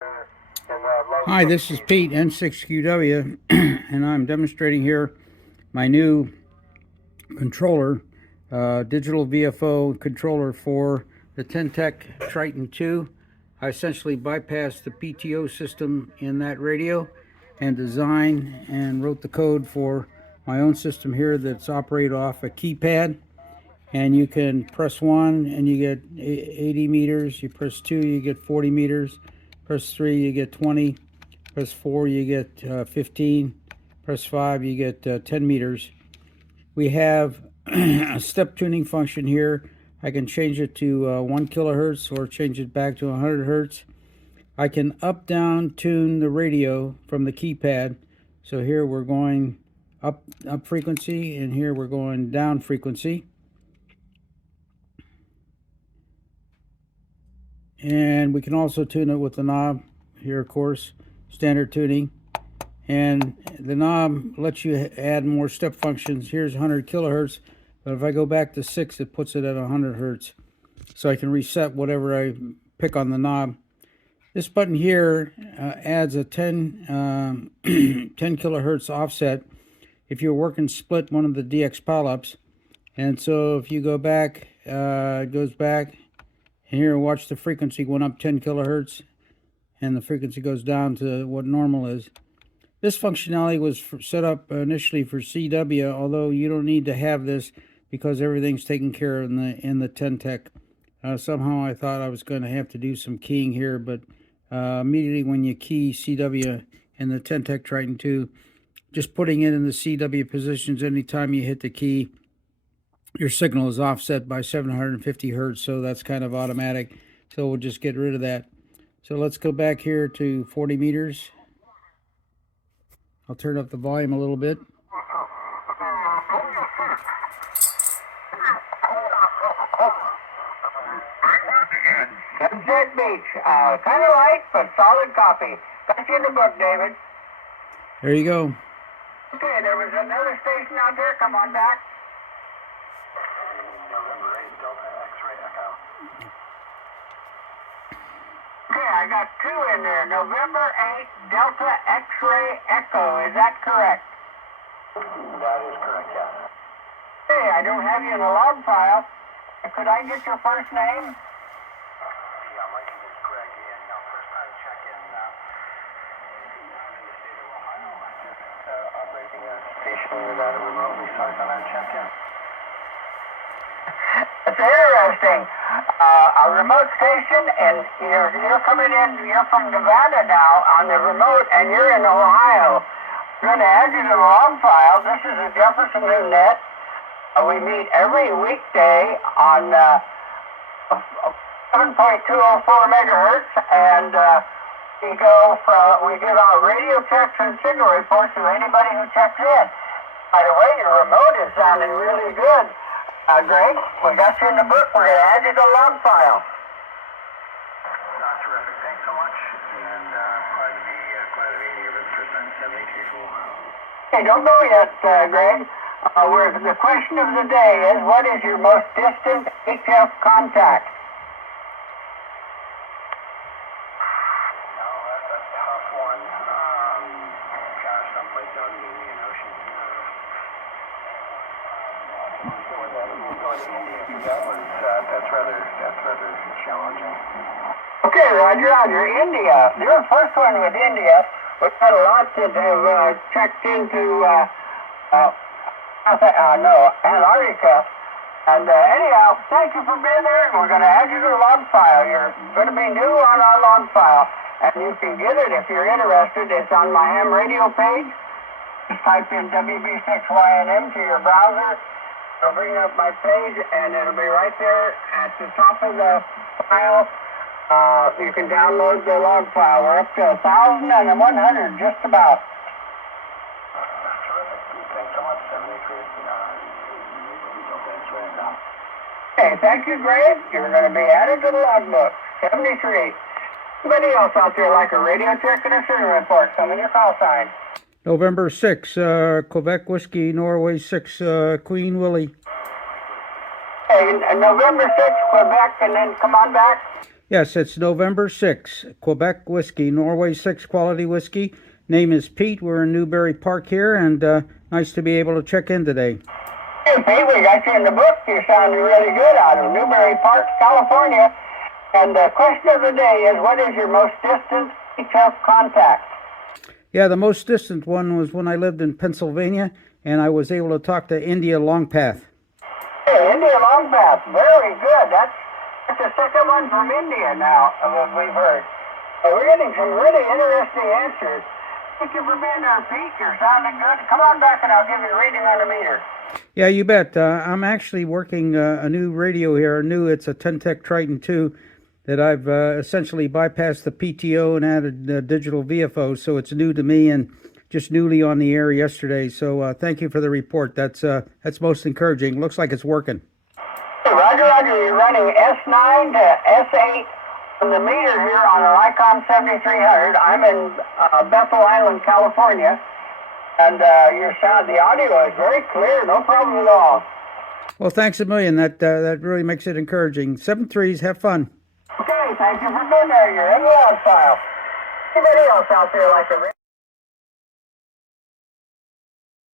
Hi, this is Pete, N6QW, and I'm demonstrating here my new controller, Digital VFO controller for the Ten-Tech Triton II. I essentially bypassed the PTO system in that radio and designed and wrote the code for my own system here that's operated off a keypad. And you can press 1 and you get 80 meters, you press 2 you get 40 meters, press 3 you get 20, press 4 you get 15, press 5 you get 10 meters. We have a step tuning function here. I can change it to 1 kilohertz or change it back to 100 hertz. I can up down tune the radio from the keypad. So here we're going up frequency, and here we're going down frequency. And we can also tune it with the knob here, of course, standard tuning. And the knob lets you add more step functions. Here's 100 kilohertz, but if I go back to 6, it puts it at 100 hertz. So I can reset whatever I pick on the knob. This button here adds a 10 kilohertz offset if you're working split one of the DX pileups. And so if you go back, it goes back. And here, watch the frequency went up 10 kilohertz, and the frequency goes down to what normal is. This functionality was set up initially for CW, although you don't need to have this because everything's taken care of in the Ten-Tech. Somehow I thought I was going to have to do some keying here, but immediately when you key CW in the Ten-Tech Triton II, just putting it in the CW positions anytime you hit the key, your signal is offset by 750 hertz, so that's kind of automatic. So we'll just get rid of that. So let's go back here to 40 meters. I'll turn up the volume a little bit. Sunset Beach, kind of light, but solid coffee. Got you in the book, David. There you go. Okay, there was another station out there. Come on back. Okay, I got 2 in there. November 8, Delta X-ray Echo. Is that correct? That is correct, yes. Okay, I don't have you in the log file. Could I get your first name? Yeah, my name is Greg, and first time check-in in the state of Ohio. Just operating a station without a remotely, so I thought I'd check in. It's interesting. A remote station, and you're coming in. You're from Nevada now on the remote, and you're in Ohio. We're going to add you to the log file. This is the Jefferson New Net. We meet every weekday on 7.204 megahertz, and we give out radio checks and signal reports to anybody who checks in. By the way, your remote is sounding really good. Greg, we got you in the book. We're going to add you to the log file. Terrific. Thanks so much. And glad to be here with the first time 782. Hey, don't go yet, Greg. The question of the day is, what is your most distant HF contact? That's a tough one. Gosh, someplace out in the Indian Ocean. Going to India, that's rather challenging. Okay, Roger. India. You're the first one with India. We've had a lot that have checked into Antarctica. And anyhow, thank you for being there. We're going to add you to the log file. You're going to be new on our log file. And you can get it if you're interested. It's on my ham radio page. Just type in WB6YNM to your browser. It'll bring up my page, and it'll be right there at the top of the file. You can download the log file. We're up to 1,100, just about. Thanks so much, 73. Okay, thank you, Greg. You're going to be added to the logbook. 73. Anybody else out there like a radio check and a signal report? Come in your call sign. November 6, Quebec Whiskey, Norway 6, Queen Willie. Hey, November 6th, Quebec, and then come on back. Yes, it's November 6, Quebec whiskey, Norway 6 quality whiskey. Name is Pete. We're in Newbury Park here, and nice to be able to check in today. Hey, Pete, we got you in the book. You're sounding really good out of Newbury Park, California. And the question of the day is, what is your most distant VHF contact? Yeah, the most distant one was when I lived in Pennsylvania, and I was able to talk to India Longpath. Hey, India Longpath, very good. That's the second one from India now, we've heard. So we're getting some really interesting answers. Thank you for being there, Pete. You're sounding good. Come on back and I'll give you a reading on the meter. Yeah, you bet. I'm actually working a new radio here. It's a Tech Triton II that I've essentially bypassed the PTO and added Digital VFO, so it's new to me and just newly on the air yesterday. So thank you for the report. That's most encouraging. Looks like it's working. Hey, Roger, you're running S9 to S8 on the meter here on an Icon 7300. I'm in Bethel Island, California, and the audio is very clear, no problem at all. Well, thanks a million. That really makes it encouraging. 7-3s, have fun. Okay, thank you for being there. You're in the loud file. Anybody else out there like a